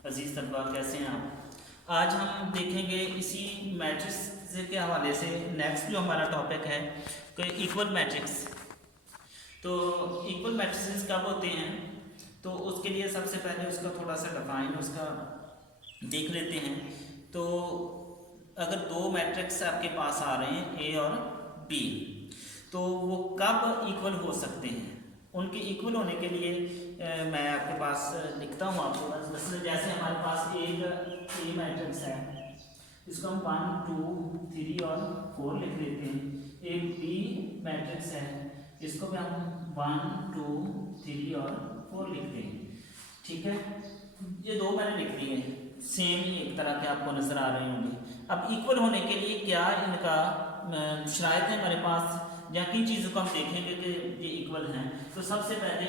अजीज़ तलबा, कैसे हैं आप? आज हम देखेंगे इसी मैट्रिक्स के हवाले से नेक्स्ट जो हमारा टॉपिक है कि इक्वल मैट्रिक्स। तो इक्वल मैट्रिक्स कब होते हैं, तो उसके लिए सबसे पहले उसका थोड़ा सा डिफाइन उसका देख लेते हैं। तो अगर दो मैट्रिक्स आपके पास आ रहे हैं ए और बी, तो वो कब इक्वल हो सकते हैं? उनके इक्वल होने के लिए मैं आपके पास लिखता हूँ आपके पास। मसलन जैसे हमारे पास एक ए मैट्रिक्स है, इसको हम 1 2 3 और 4 लिख लेते हैं। एक बी मैट्रिक्स है, इसको भी हम 1 2 3 और 4 लिखते हैं। ठीक है, ये दो मैंने लिख दिए हैं, सेम ही एक तरह के आपको नज़र आ रहे होंगे। अब इक्वल होने के लिए क्या इनका शराइत है हमारे पास, या किन चीज़ों को हम देखेंगे कि ये इक्वल हैं। तो सबसे पहले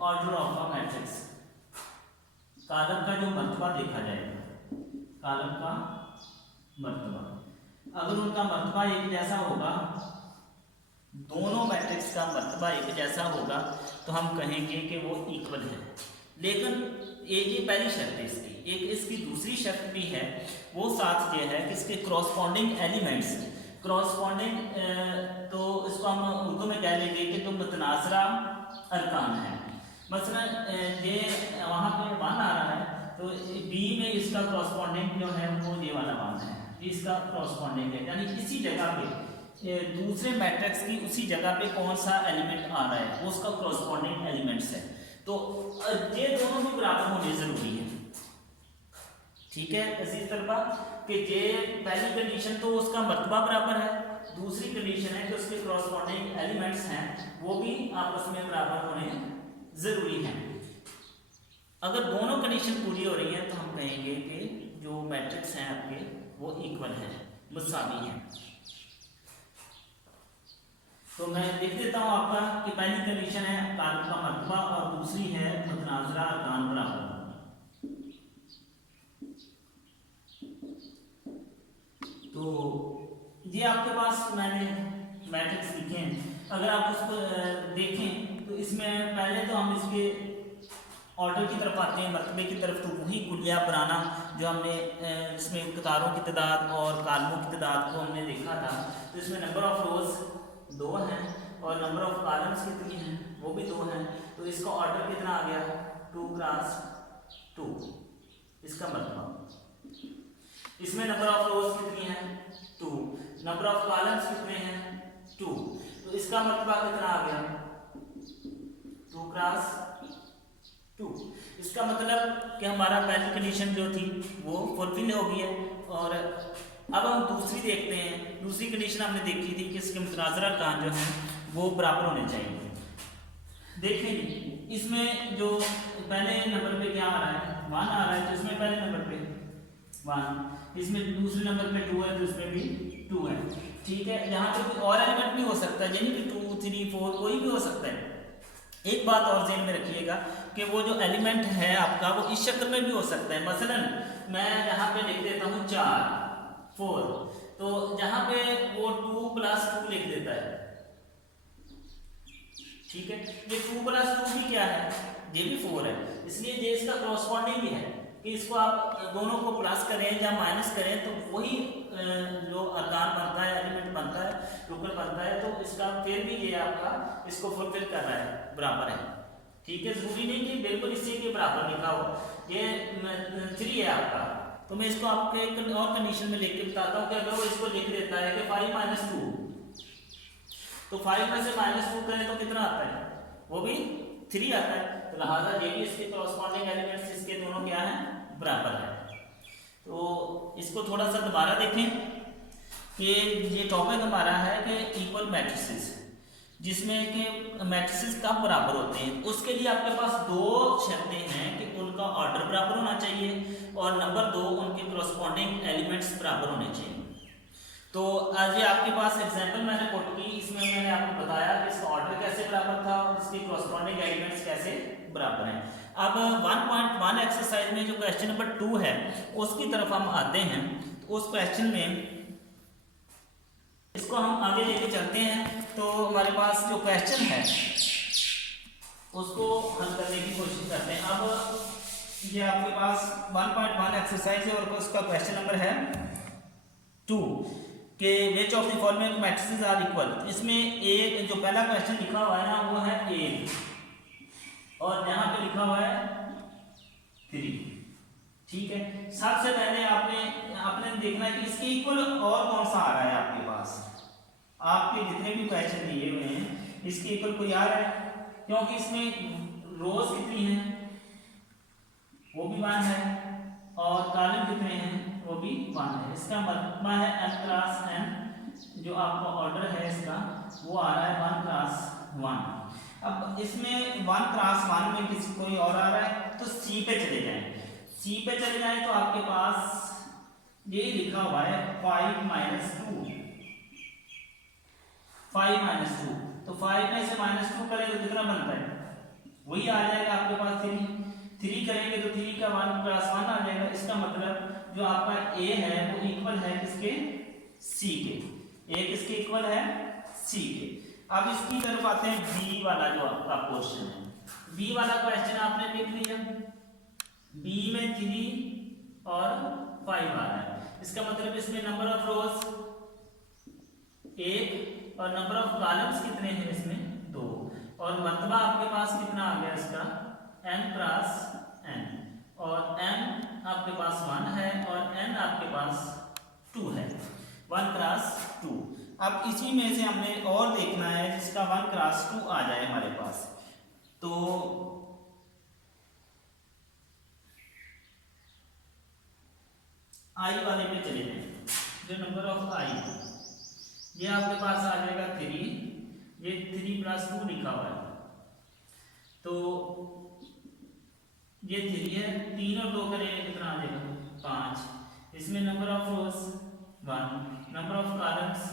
order of a matrix, column का जो मर्तबा देखा जाएगा, कॉलम का मर्तबा। अगर उनका मर्तबा एक जैसा होगा, दोनों मैट्रिक्स का मर्तबा एक जैसा होगा, तो हम कहेंगे कि वो इक्वल है। लेकिन ये पहली शर्त है इसकी। एक इसकी दूसरी शर्त भी है, वो साथ ये है कि इसके क्रॉसपॉन्डिंग एलिमेंट्स, क्रॉसपॉन्डिंग तो इसको हम उर्दू में कह लेंगे कि तो मुतनाज़रा अरकान है। मसलन ये वहाँ पे 1 आ रहा है, तो बी में इसका क्रॉसपॉन्डिंग जो है वो ये वाला 1 है, इसका क्रॉसपॉन्डिंग है। यानी इसी जगह पे दूसरे मैट्रिक्स की उसी जगह पे कौन सा एलिमेंट आ रहा है, वो उसका क्रॉसपॉन्डिंग एलिमेंट्स है। तो ये दोनों भी बराबर होने ज़रूरी है। ठीक है अजीज तलबा, कि ये पहली कंडीशन तो उसका मर्तबा बराबर है, दूसरी कंडीशन है कि उसके क्रॉसपॉन्डिंग एलिमेंट्स हैं वो भी आपस में बराबर होने ज़रूरी हैं। अगर दोनों कंडीशन पूरी हो रही है तो हम कहेंगे कि जो मैट्रिक्स हैं आपके वो इक्वल हैं, मुसावी हैं। तो मैं लिख देता हूँ आपका कि पहली कंडीशन है कॉलम का मर्तबा और दूसरी है मुतनाज़रा अरकान बराबर। तो ये आपके पास मैंने मैट्रिक्स लिखे हैं। अगर आप उसको देखें तो इसमें पहले तो हम इसके ऑर्डर की तरफ आते हैं, मरतबे की तरफ। तो वही कुलिया बनाना जो हमने इसमें कतारों की तादाद और कालमों की तादाद को हमने देखा था। तो इसमें नंबर ऑफ रोज 2 हैं और नंबर ऑफ कॉलम्स कितनी हैं, वो भी 2 हैं। तो इसका ऑर्डर कितना आ गया, 2 क्रॉस 2, इसका मरतबा। इसमें नंबर ऑफ रोज कितनी है, 2, नंबर ऑफ कॉलम्स कितने हैं, 2। तो इसका मरतबा कितना आ गया, 2 क्रॉस 2। इसका मतलब कि हमारा पहली कंडीशन जो थी वो फुलफिल हो गई है। और अब हम दूसरी देखते हैं। दूसरी कंडीशन हमने देखी थी कि इसके मुतनाज़रा अरकान जो हैं वो बराबर होने चाहिए। देखिए इसमें जो पहले नंबर पे क्या आ रहा है, 1 आ रहा है, तो इसमें पहले नंबर पे 1, इसमें दूसरे नंबर पे 2 है, तो इसमें भी 2 है। ठीक है, यहाँ पे कोई और एलिमेंट भी हो सकता है, यानी कि 2 3 4 कोई भी हो सकता है। एक बात और ज़हन में रखिएगा कि वो जो एलिमेंट है आपका वो इस शक्ल में भी हो सकता है। मसलन मैं यहाँ पे लिख देता हूँ 4 4, तो जहाँ पे वो 2 + 2 लिख देता है। ठीक है, ये 2 + 2 भी क्या है, ये भी 4 है, इसलिए ये इसका क्रॉसपॉन्डिंग भी है कि इसको आप दोनों को प्लस करें या माइनस करें तो वही जो अरकान बनता है, एलिमेंट बनता है, रुकन बनता है। तो इसका फिर भी ये आपका इसको फुलफिल कर रहा है, बराबर है। ठीक है, जरूरी नहीं कि बिल्कुल इसी के बराबर लिखा हो। ये 3 है आपका, तो मैं इसको आपको एक और कंडीशन में लिख के बताता हूँ कि अगर वो इसको लिख देता है कि 5 - 2, तो 5 में से -2 करें तो कितना आता है, वो भी 3 आता है। तो लिहाजा ये भी इसके कॉरस्पॉन्डिंग एलिमेंट्स इसके दोनों क्या हैं, बराबर है। तो इसको थोड़ा सा दोबारा देखें कि ये टॉपिक हमारा है कि इक्वल मैट्रिसेस, जिसमें कि मैट्रिसेस कब बराबर होते हैं। उसके लिए आपके पास 2 शर्तें हैं कि उनका ऑर्डर बराबर होना चाहिए और नंबर 2 उनके कॉरस्पॉन्डिंग एलिमेंट्स बराबर होने चाहिए। तो आज ये आपके पास एग्जाम्पल मैंने कोट की, इसमें मैंने आपको बताया कि इसका ऑर्डर कैसे बराबर था और इसके कॉरस्पॉन्डिंग एलिमेंट्स कैसे बराबर हैं। अब 1.1 एक्सरसाइज में जो क्वेश्चन नंबर 2 है उसकी तरफ हम आते हैं। तो उस क्वेश्चन में इसको हम आगे लेके चलते हैं। तो हमारे पास जो क्वेश्चन है उसको हल करने की कोशिश करते हैं। अब ये आपके पास 1.1 एक्सरसाइज है और उसका क्वेश्चन नंबर है 2 कि which of the following matrices are equal. इसमें ए जो पहला क्वेश्चन लिखा हुआ है ना वो है ए और यहाँ पे लिखा हुआ है 3। ठीक है, सबसे पहले आपने देखना है कि इसके इक्वल और कौन सा आ रहा है आपके पास। आपके जितने भी क्वेश्चन दिए हुए हैं इसके इक्वल कोई आ रहा है, क्योंकि इसमें रोज कितनी हैं वो भी 1 है और कॉलम कितने हैं वो भी 1 है। इसका मतलब है n क्रॉस n जो आपका ऑर्डर है इसका वो आ रहा है 1 क्रॉस 1। अब इसमें 1 क्रॉस 1 में किसी कोई और आ रहा है तो सी पे चले जाएं। सी पे चले जाएं तो आपके पास ये लिखा हुआ है 5 माइनस 2। 5 माइनस 2 तो 5 में से माइनस 2 करें तो कितना बनता है वही आ जाएगा आपके पास 3 करेंगे तो 3 का 1 + 1 आ जाएगा। इसका मतलब जो आपका a है वो इक्वल है किसके c के। a किसके इक्वल है c के। अब इसकी तरफ आते हैं b वाला जो आपका क्वेश्चन है। b वाला क्वेश्चन आपने लिख लिया, b में 3 और 5 आ रहा है। इसका मतलब इसमें नंबर ऑफ रोज 1 और नंबर ऑफ कॉलम्स कितने हैं इसमें 2 और मर्तबा आपके पास कितना आ गया इसका n क्रॉस n और m आपके पास 1 है और n आपके पास 2 है 1 क्रॉस 2। अब इसी में से हमने और देखना है जिसका 1 क्रॉस 2 आ जाए हमारे पास। तो i वाले पे चले जाएं, जो नंबर ऑफ i ये आपके पास आ जाएगा 3, ये 3 + 2 लिखा हुआ है तो ये 3 है, 3 और 2 करेंगे कितना आ जाएगा 5। इसमें number of rose 1, number of columns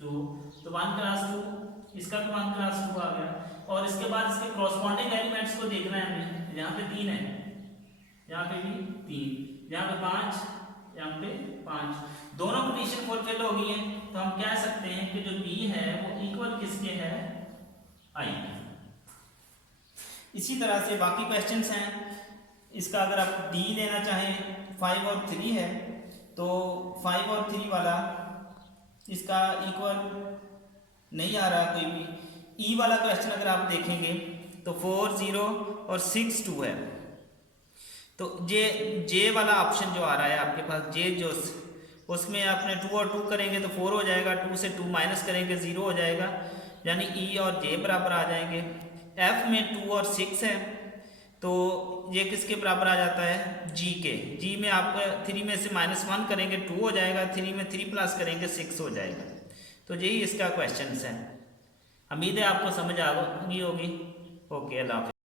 2 तो 1 क्रॉस 2, इसका भी 1 क्रॉस 2 आ गया। और इसके बाद इसके कॉरस्पॉन्डिंग एलिमेंट्स को देखना है हमें। यहाँ पे 3 है, यहाँ पे भी 3, यहाँ पे 5, यहाँ पे 5, दोनों कंडीशन फुलफिल हो गई है तो हम कह सकते हैं कि जो b है वो इक्वल किसके है i। इसी तरह से बाकी क्वेश्चंस हैं। इसका अगर आप d लेना चाहें 5 और 3 है तो 5 और 3 वाला इसका इक्वल नहीं आ रहा कोई भी। e वाला क्वेश्चन अगर आप देखेंगे तो 4 0 और 6 2 है तो जे वाला ऑप्शन जो आ रहा है आपके पास जे जो उसमें आपने 2 और 2 करेंगे तो 4 हो जाएगा, 2 से 2 माइनस करेंगे 0 हो जाएगा, यानी e और j बराबर आ जाएंगे। f में 2 और 6 है तो ये किसके बराबर आ जाता है g के। g में आप 3 में से -1 करेंगे 2 हो जाएगा, 3 में 3 प्लस करेंगे 6 हो जाएगा। तो यही इसका क्वेश्चन है। उम्मीद है आपको समझ आ गई होगी। ओके, अल्लाह हाफ़िज़।